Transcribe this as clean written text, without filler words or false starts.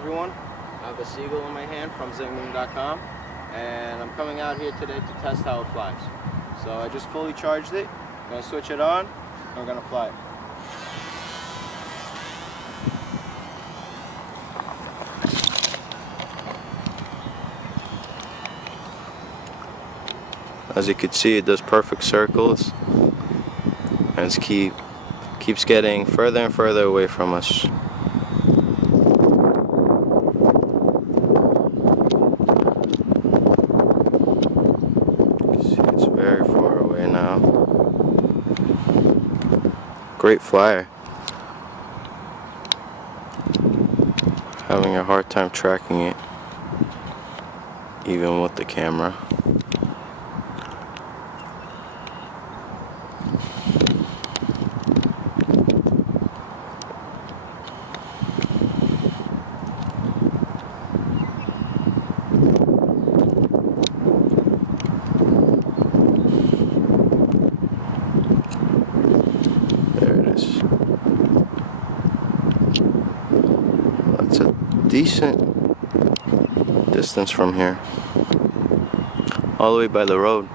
everyone. I have a Seagull in my hand from zingmoon.com, and I'm coming out here today to test how it flies. So I just fully charged it. I'm going to switch it on, and we're going to fly it. As you can see, it does perfect circles, and it keeps getting further and further away from us. It's very far away now. Great flyer. Having a hard time tracking it, even with the camera. There it is. That's a decent distance from here, all the way by the road.